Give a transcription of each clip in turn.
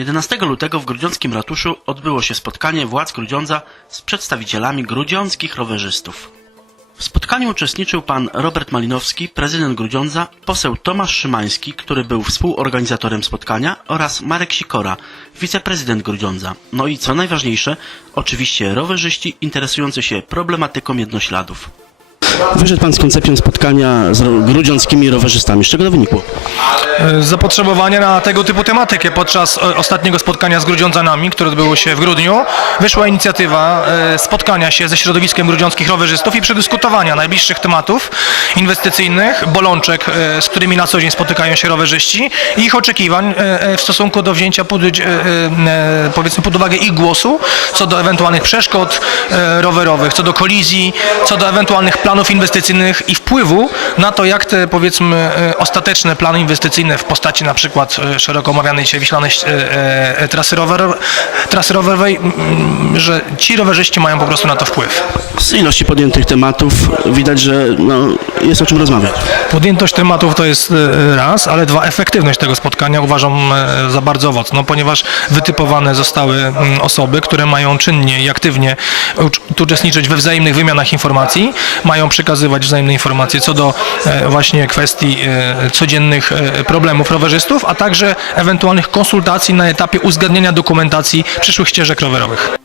11 lutego w grudziąckim ratuszu odbyło się spotkanie władz Grudziądza z przedstawicielami grudziąckich rowerzystów. W spotkaniu uczestniczył pan Robert Malinowski, prezydent Grudziądza, poseł Tomasz Szymański, który był współorganizatorem spotkania oraz Marek Sikora, wiceprezydent Grudziądza. No i co najważniejsze, oczywiście rowerzyści interesujący się problematyką jednośladów. Wyszedł pan z koncepcją spotkania z grudziąckimi rowerzystami. Z czego to wynikło? z zapotrzebowania na tego typu tematykę. Podczas e, ostatniego spotkania z Grudziądzanami, które odbyło się w grudniu, wyszła inicjatywa e, spotkania się ze środowiskiem grudziąckich rowerzystów i przedyskutowania najbliższych tematów inwestycyjnych, bolączek, e, z którymi na co dzień spotykają się rowerzyści i ich oczekiwań e, e, w stosunku do wzięcia pod, e, e, powiedzmy pod uwagę ich głosu co do ewentualnych przeszkód e, rowerowych, co do kolizji, co do ewentualnych planów inwestycyjnych i wpływu na to, jak te powiedzmy e, ostateczne plany inwestycyjne w postaci na przykład e, szeroko omawianej dzisiaj wiślanej e, trasy, rower, trasy rowerowej, że ci rowerzyści mają po prostu na to wpływ. Z ilości podjętych tematów widać, że no, jest o czym rozmawiać. Podjętość tematów to jest raz, ale dwa, efektywność tego spotkania uważam za bardzo owocną, ponieważ wytypowane zostały osoby, które mają czynnie i aktywnie ucz- uczestniczyć we wzajemnych wymianach informacji, mają przekazywać wzajemne informacje co do e, właśnie kwestii e, codziennych e, problemów rowerzystów, a także ewentualnych konsultacji na etapie uzgadniania dokumentacji przyszłych ścieżek rowerowych.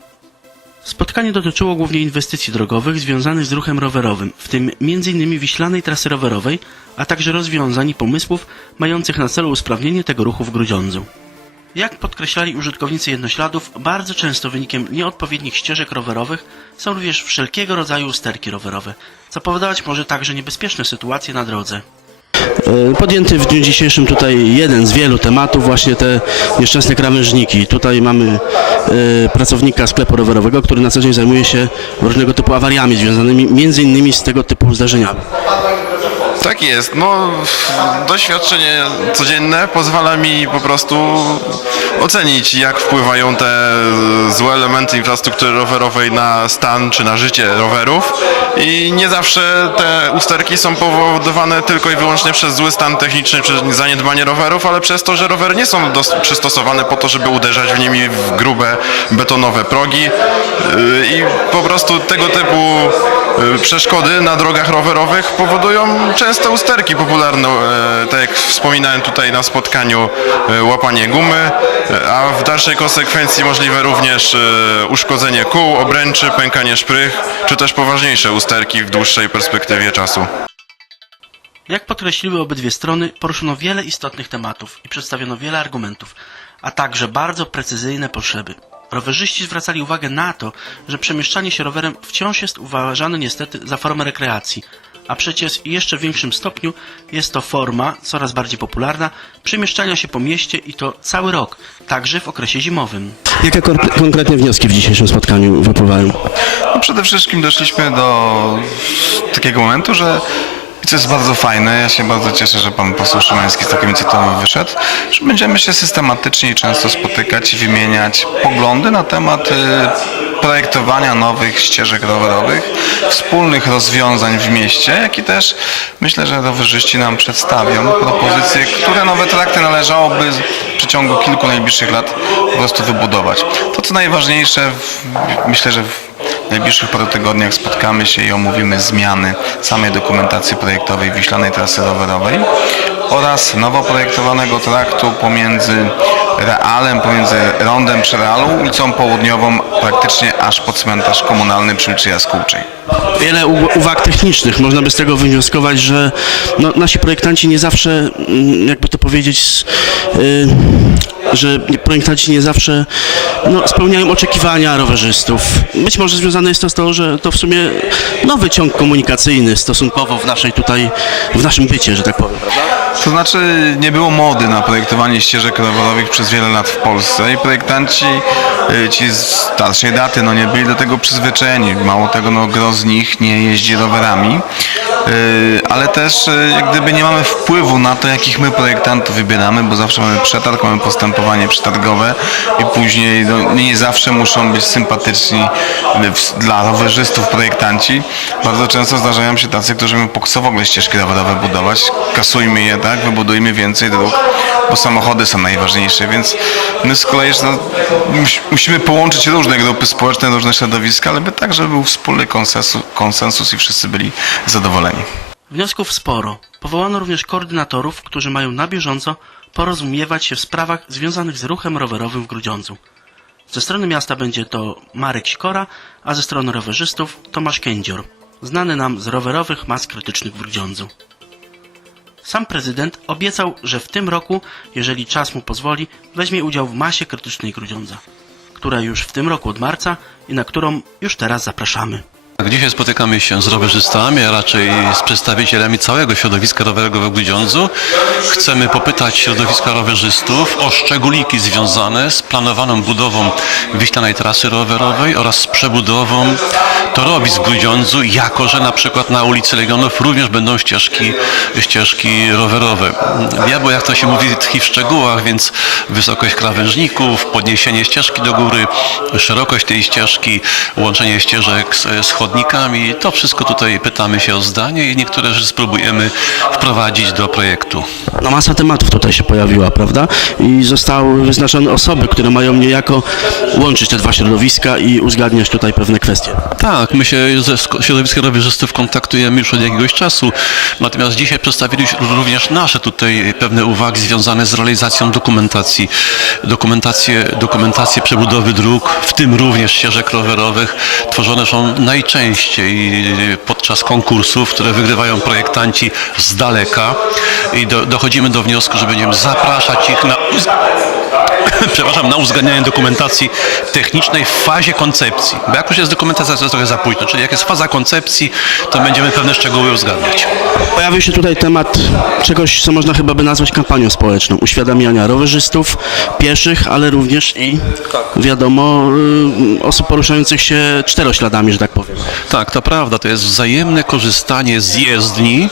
Spotkanie dotyczyło głównie inwestycji drogowych związanych z ruchem rowerowym, w tym m.in. wiślanej trasy rowerowej, a także rozwiązań i pomysłów mających na celu usprawnienie tego ruchu w Grudziądzu. Jak podkreślali użytkownicy jednośladów, bardzo często wynikiem nieodpowiednich ścieżek rowerowych są również wszelkiego rodzaju usterki rowerowe, powodować może także niebezpieczne sytuacje na drodze. Podjęty w dniu dzisiejszym tutaj jeden z wielu tematów, właśnie te nieszczęsne krawężniki. Tutaj mamy e, pracownika sklepu rowerowego, który na co dzień zajmuje się różnego typu awariami związanymi między innymi z tego typu zdarzeniami. Tak jest. No, doświadczenie codzienne pozwala mi po prostu ocenić, jak wpływają te złe elementy infrastruktury rowerowej na stan czy na życie rowerów. I nie zawsze te usterki są powodowane tylko i wyłącznie przez zły stan techniczny czy zaniedbanie rowerów, ale przez to, że rowery nie są przystosowane po to, żeby uderzać w nimi w grube betonowe progi. Yy, I po prostu tego typu przeszkody na drogach rowerowych powodują częste usterki popularne, e, tak jak wspominałem tutaj na spotkaniu, e, łapanie gumy, e, a w dalszej konsekwencji możliwe również uszkodzenie kół, obręczy, pękanie szprych, czy też poważniejsze usterki w dłuższej perspektywie czasu. Jak podkreśliły obydwie strony, poruszono wiele istotnych tematów i przedstawiono wiele argumentów, a także bardzo precyzyjne potrzeby. Rowerzyści zwracali uwagę na to, że przemieszczanie się rowerem wciąż jest uważane niestety za formę rekreacji, a przecież w jeszcze większym stopniu jest to forma, coraz bardziej popularna, przemieszczania się po mieście i to cały rok, także w okresie zimowym. Jakie konkretne wnioski w dzisiejszym spotkaniu wypływają? No przede wszystkim doszliśmy do takiego momentu, że i co jest bardzo fajne, ja się bardzo cieszę, że pan poseł Szymański z taką inicjatywą wyszedł, że będziemy się systematycznie i często spotykać i wymieniać poglądy na temat y, projektowania nowych ścieżek rowerowych, wspólnych rozwiązań w mieście, jak i też myślę, że rowerzyści nam przedstawią propozycje, które nowe trakty należałoby w przeciągu kilku najbliższych lat po prostu wybudować. To co najważniejsze, myślę, że w w najbliższych paru tygodniach spotkamy się i omówimy zmiany samej dokumentacji projektowej Wiślanej Trasy Rowerowej oraz nowo projektowanego traktu pomiędzy Realem, pomiędzy Rondem przy Realu, ulicą Południową, praktycznie aż po cmentarz komunalny przy ulicy Jaskółczej. Wiele uwag technicznych. Można by z tego wywnioskować, że no, nasi projektanci nie zawsze, mm, jakby to powiedzieć, s- y, że projektanci nie zawsze no, spełniają oczekiwania rowerzystów. Być może związane jest to z to, że to w sumie nowy ciąg komunikacyjny stosunkowo w naszej tutaj, w naszym bycie, że tak powiem, prawda? To znaczy nie było mody na projektowanie ścieżek rowerowych przez wiele lat w Polsce i projektanci y, ci z starszej daty no nie byli do tego przyzwyczajeni. Mało tego, no gro z nich nie jeździ rowerami ale też y, jak gdyby nie mamy wpływu na to, jakich my projektantów wybieramy, bo zawsze mamy przetarg, mamy postępowanie przetargowe i później no, nie zawsze muszą być sympatyczni y, dla rowerzystów projektanci. Bardzo często zdarzają się tacy, którzy mówią, po co w ogóle ścieżki rowerowe budować, kasujmy je, tak, wybudujmy więcej dróg, bo samochody są najważniejsze, więc my z kolei no, mus- musimy połączyć różne grupy społeczne, różne środowiska, ale by tak, żeby był wspólny konsensus, konsensus i wszyscy byli zadowoleni. Wniosków sporo. Powołano również koordynatorów, którzy mają na bieżąco porozumiewać się w sprawach związanych z ruchem rowerowym w Grudziądzu. Ze strony miasta będzie to Marek Sikora, a ze strony rowerzystów Tomasz Kędzior, znany nam z rowerowych mas krytycznych w Grudziądzu. Sam prezydent obiecał, że w tym roku, jeżeli czas mu pozwoli, weźmie udział w masie krytycznej Grudziądza, która już w tym roku od marca i na którą już teraz zapraszamy. Tak, Dzisiaj spotykamy się z rowerzystami, a raczej z przedstawicielami całego środowiska rowerowego w Grudziądzu. Chcemy popytać środowiska rowerzystów o szczególiki związane z planowaną budową wiślanej trasy rowerowej oraz z przebudową torowisk w Grudziądzu, jako że na przykład na ulicy Legionów również będą ścieżki, ścieżki rowerowe. Diabeł, jak to się mówi, tkwi w szczegółach, więc wysokość krawężników, podniesienie ścieżki do góry, szerokość tej ścieżki, łączenie ścieżek z, z chodnikami, to wszystko tutaj pytamy się o zdanie i niektóre rzeczy spróbujemy wprowadzić do projektu. No masa tematów tutaj się pojawiła, prawda? I zostały wyznaczone osoby, które mają niejako łączyć te dwa środowiska i uzgadniać tutaj pewne kwestie. Tak, my się ze sk- środowiskiem rowerzystów kontaktujemy już od jakiegoś czasu, natomiast dzisiaj przedstawiliśmy również nasze tutaj pewne uwagi związane z realizacją dokumentacji, dokumentacje, dokumentacje przebudowy dróg, w tym również ścieżek rowerowych, tworzone są najczęściej podczas konkursów, które wygrywają projektanci z daleka i do, dochodzimy do wniosku, że będziemy zapraszać ich na uz- przepraszam, na uzgadnianie dokumentacji technicznej w fazie koncepcji. Bo jak już jest dokumentacja, to jest trochę za późno. Czyli jak jest faza koncepcji, to będziemy pewne szczegóły uzgadniać. Pojawił się tutaj temat czegoś, co można chyba by nazwać kampanią społeczną. Uświadamiania rowerzystów, pieszych, ale również i wiadomo y, osób poruszających się czterośladami, że tak powiem. Tak, to prawda. To jest wzajemne korzystanie z jezdni,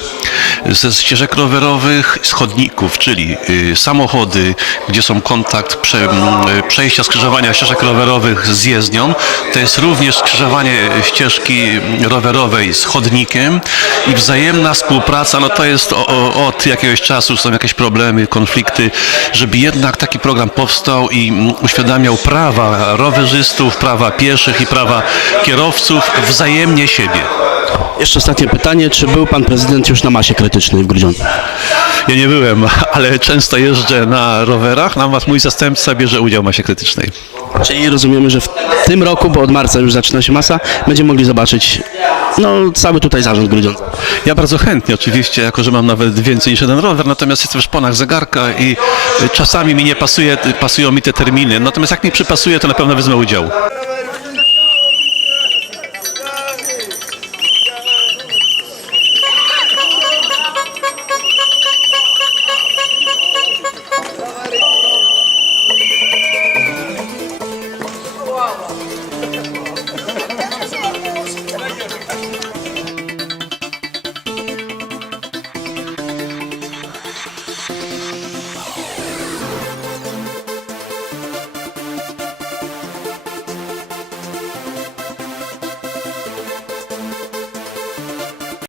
ze ścieżek rowerowych, z chodników, czyli y, samochody, gdzie są kontakt prze, y, przejścia skrzyżowania ścieżek rowerowych z jezdnią. To jest również skrzyżowanie ścieżki rowerowej z chodnikiem i wzajemna współpraca, no to jest o, o, od jakiegoś czasu, są jakieś problemy, konflikty, żeby jednak taki program powstał i uświadamiał prawa rowerzystów, prawa pieszych i prawa kierowców wzajemnie siebie. Jeszcze ostatnie pytanie, czy był pan prezydent już na masie krytycznej w Grudziądzu? Ja nie byłem, ale często jeżdżę na rowerach, natomiast mój zastępca bierze udział w masie krytycznej. Czyli rozumiemy, że w tym roku, bo od marca już zaczyna się masa, będziemy mogli zobaczyć no, cały tutaj zarząd Grudziądza. Ja bardzo chętnie oczywiście, jako że mam nawet więcej niż jeden rower, natomiast jestem w szponach zegarka i czasami mi nie pasuje, pasują mi te terminy, natomiast jak mi przypasuje, to na pewno wezmę udział.